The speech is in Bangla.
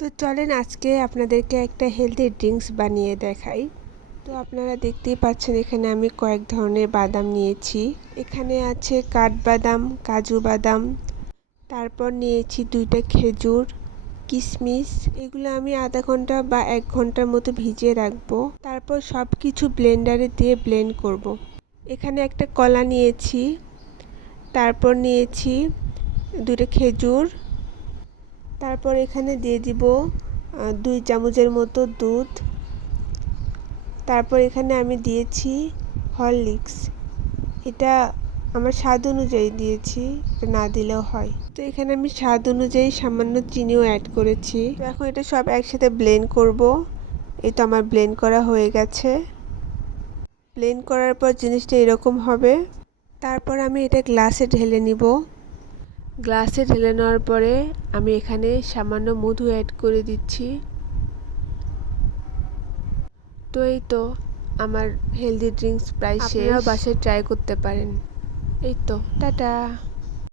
তো চলেন আজকে আপনাদেরকে একটা হেলদি ড্রিঙ্কস বানিয়ে দেখাই। তো আপনারা দেখতেই পাচ্ছেন এখানে আমি কয়েক ধরনের বাদাম নিয়েছি। এখানে আছে কাঠবাদাম, কাজু বাদাম, তারপর নিয়েছি 2টা খেজুর, কিশমিশ। এগুলো আমি আধা ঘন্টা বা 1 ঘন্টার মতো ভিজিয়ে রাখবো। তারপর সব কিছু ব্লেন্ডারে দিয়ে ব্লেন্ড করব। এখানে একটা কলা নিয়েছি, তারপর নিয়েছি 2টা খেজুর, তারপর এখানে দিয়ে দিব 2 চামচের মতো দুধ। তারপর এখানে আমি দিয়েছি হরলিক্স। এটা আমার স্বাদ অনুযায়ী দিয়েছি, এটা না দিলেও হয়। তো এখানে আমি স্বাদ অনুযায়ী সামান্য চিনিও অ্যাড করেছি। তো এখন এটা সব একসাথে ব্লেন্ড করব। এই তো আমার ব্লেন্ড করা হয়ে গেছে। ব্লেন্ড করার পর জিনিসটা এরকম হবে। তারপর আমি এটা গ্লাসে ঢেলে নিব। গ্লাসে ঢেলে নেওয়ার পরে আমি এখানে সামান্য মধু অ্যাড করে দিচ্ছি। তো এই তো আমার হেলদি ড্রিঙ্কস প্রায় শেষ। আপনারাও বাসায় ট্রাই করতে পারেন। এই তো টাটা।